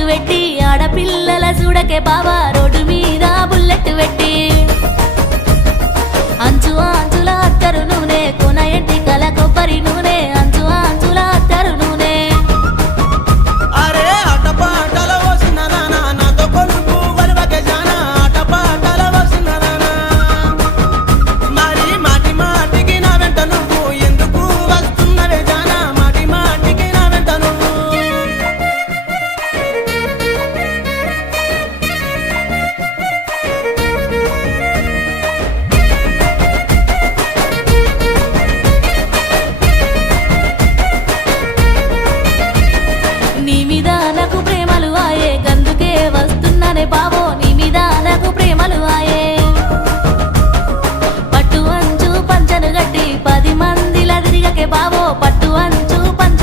బొట్టు పెట్టి ఆడపిల్లల చూడకే బావా రోడ్డు మీద బుల్లెట్ పెట్టి అంచు అంచుల అత్తరు నూనె కొన ఎంటికల కొబ్బరి నూనె